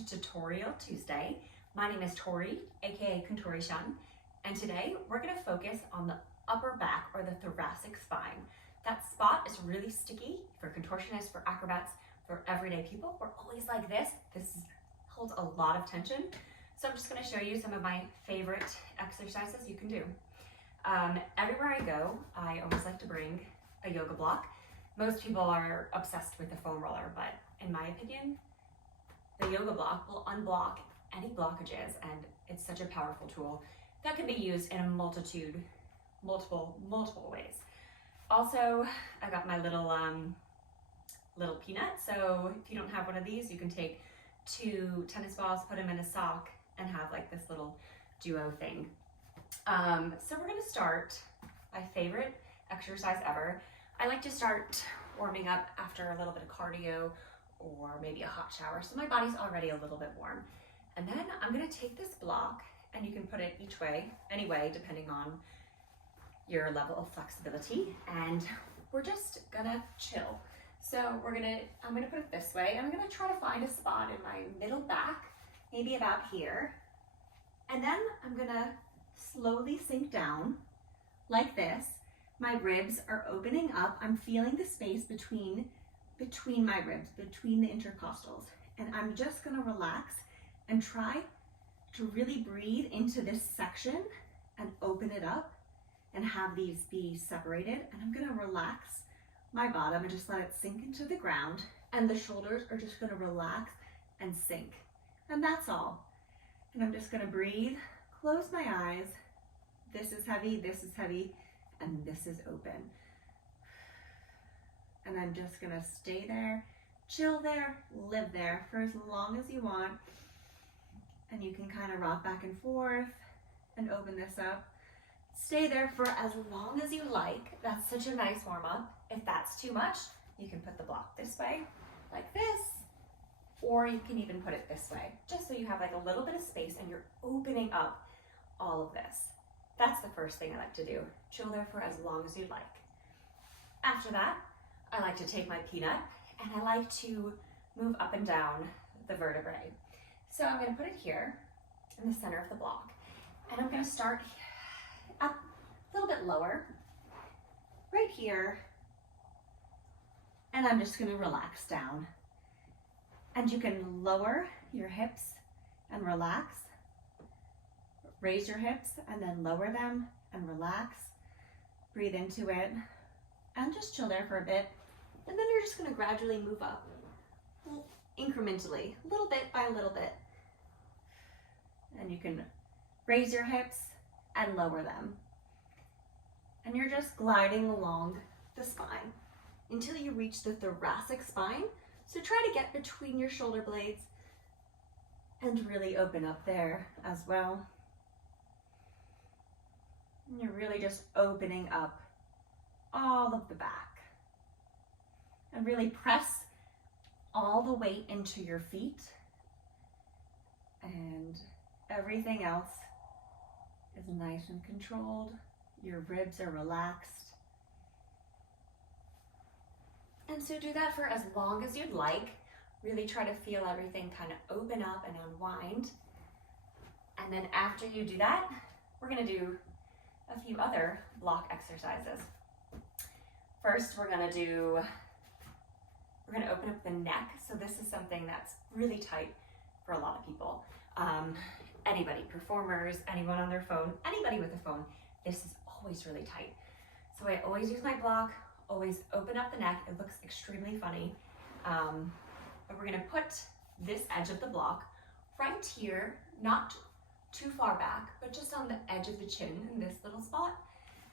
to Tutorial Tuesday. My name is Tori, aka Contortion, and today we're going to focus on the upper back or the thoracic spine. That spot is really sticky for contortionists, for acrobats, for everyday people. We're always like this. This holds a lot of tension. So I'm just going to show you some of my favorite exercises you can do. Everywhere I go, I always like to bring a yoga block. Most people are obsessed with the foam roller, but in my opinion, the yoga block will unblock any blockages, and it's such a powerful tool that can be used in a multiple ways. Also, I got my little peanut. So if you don't have one of these, you can take 2 tennis balls, put them in a sock, and have like this little duo thing. So we're gonna start my favorite exercise ever. I like to start warming up after a little bit of cardio or maybe a hot shower, so my body's already a little bit warm. And then I'm gonna take this block, and you can put it each way, any way, depending on your level of flexibility, and we're just gonna chill. So I'm gonna put it this way, and I'm gonna try to find a spot in my middle back, maybe about here. And then I'm gonna slowly sink down like this. My ribs are opening up. I'm feeling the space between my ribs, between the intercostals. And I'm just gonna relax and try to really breathe into this section and open it up and have these be separated. And I'm gonna relax my bottom and just let it sink into the ground. And the shoulders are just gonna relax and sink. And that's all. And I'm just gonna breathe, close my eyes. This is heavy, and this is open. And I'm just gonna stay there, chill there, live there for as long as you want. And you can kind of rock back and forth and open this up. Stay there for as long as you like. That's such a nice warm up. If that's too much, you can put the block this way, like this, or you can even put it this way, just so you have like a little bit of space and you're opening up all of this. That's the first thing I like to do. Chill there for as long as you'd like. After that, I like to take my peanut and I like to move up and down the vertebrae. So I'm gonna put it here in the center of the block, and I'm gonna start up a little bit lower, right here, and I'm just gonna relax down. And you can lower your hips and relax, raise your hips and then lower them and relax, breathe into it, and just chill there for a bit. And then you're just gonna gradually move up, incrementally, little bit by little bit. And you can raise your hips and lower them. And you're just gliding along the spine until you reach the thoracic spine. So try to get between your shoulder blades and really open up there as well. And you're really just opening up all of the back. And really press all the weight into your feet, and everything else is nice and controlled. Your ribs are relaxed. And so do that for as long as you'd like. Really try to feel everything kind of open up and unwind. And then after you do that, we're gonna do a few other block exercises. First, we're gonna open up the neck. So this is something that's really tight for a lot of people. Anybody, performers, anyone on their phone, anybody with a phone, this is always really tight. So I always use my block, always open up the neck. It looks extremely funny. But we're gonna put this edge of the block right here, not too far back, but just on the edge of the chin in this little spot.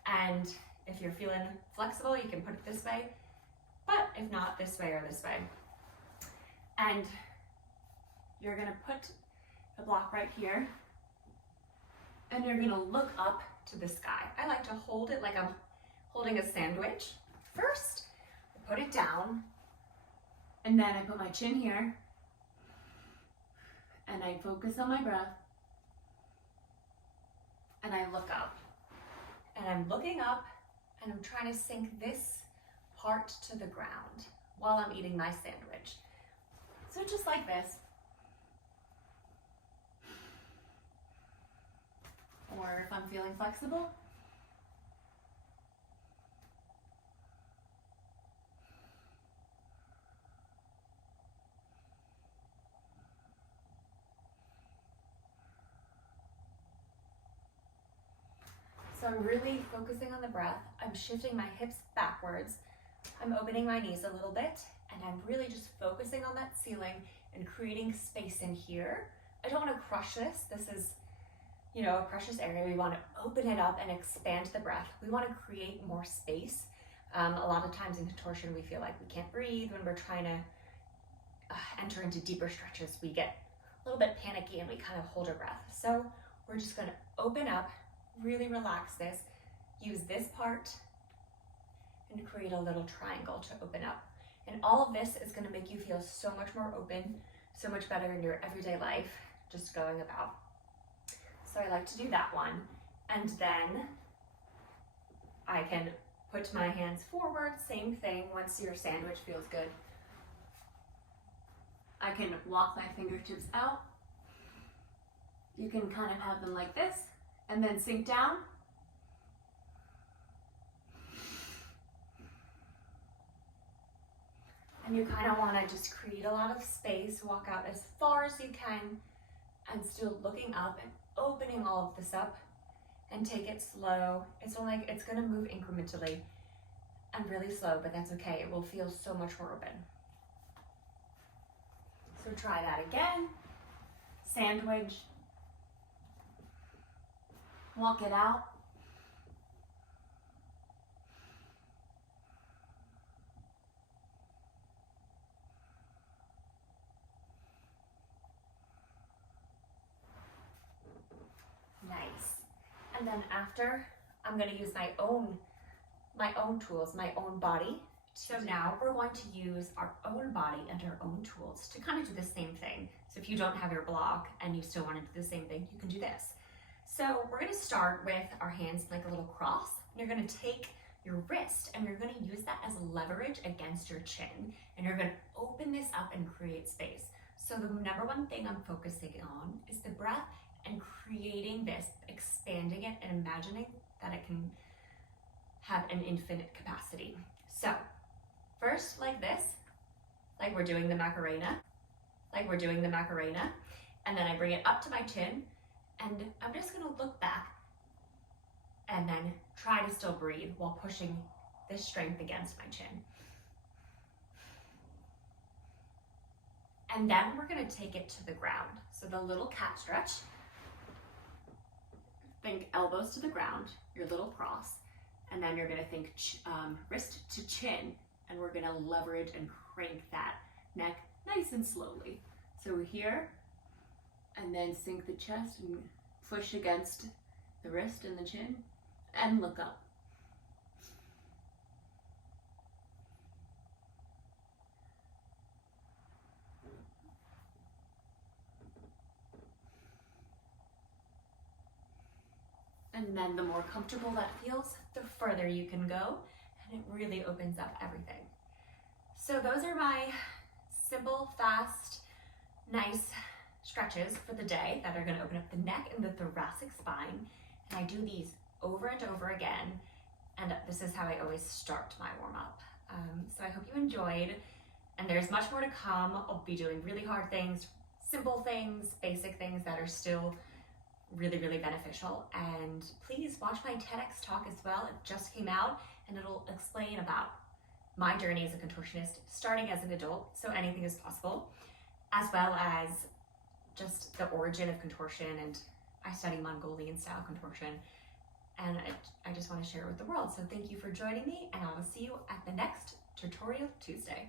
And if you're feeling flexible, you can put it this way, but if not, this way or this way. And you're gonna put the block right here, and you're gonna look up to the sky. I like to hold it like I'm holding a sandwich. First, I put it down, and then I put my chin here, and I focus on my breath, and I look up. And I'm looking up, and I'm trying to sink this part to the ground while I'm eating my sandwich. So just like this. I'm feeling flexible. So I'm really focusing on the breath. I'm shifting my hips backwards. I'm opening my knees a little bit, and I'm really just focusing on that ceiling and creating space in here. I don't want to crush this. This is, you know, a precious area. We want to open it up and expand the breath. We want to create more space. A lot of times in contortion, we feel like we can't breathe when we're trying to enter into deeper stretches. We get a little bit panicky and we kind of hold our breath. So we're just going to open up, really relax this, use this part, and create a little triangle to open up. And all of this is going to make you feel so much more open, so much better in your everyday life, just going about. So I like to do that one. And then I can put my hands forward, same thing, once your sandwich feels good. I can walk my fingertips out. You can kind of have them like this, and then sink down. And you kind of want to just create a lot of space, walk out as far as you can, and still looking up and opening all of this up, and take it slow. It's going to move incrementally and really slow, but that's okay. It will feel so much more open. So try that again. Sandwich. Walk it out. Nice. And then after, I'm going to use my own tools, my own body. So now we're going to use our own body and our own tools to kind of do the same thing. So if you don't have your block and you still want to do the same thing, you can do this. So we're going to start with our hands like a little cross. You're going to take your wrist and you're going to use that as leverage against your chin. And you're going to open this up and create space. So the number one thing I'm focusing on is the breath and creating this, expanding it and imagining that it can have an infinite capacity. So first, like this, like we're doing the Macarena, and then I bring it up to my chin, and I'm just gonna look back and then try to still breathe while pushing this strength against my chin. And then we're gonna take it to the ground. So the little cat stretch, think elbows to the ground, your little cross, and then you're gonna think wrist to chin, and we're gonna leverage and crank that neck nice and slowly. So here, and then sink the chest and push against the wrist and the chin, and look up. And then the more comfortable that feels, the further you can go, and it really opens up everything. So those are my simple, fast, nice stretches for the day that are going to open up the neck and the thoracic spine. And I do these over and over again, and this is how I always start my warm-up. So I hope you enjoyed, and there's much more to come. I'll be doing really hard things, simple things, basic things that are still really, really beneficial. And please watch my TEDx talk as well. It just came out, and it'll explain about my journey as a contortionist, starting as an adult, so anything is possible, as well as just the origin of contortion. And I study Mongolian style contortion, and I just want to share it with the world. So thank you for joining me, and I will see you at the next Tur-TORI-al Tuesday.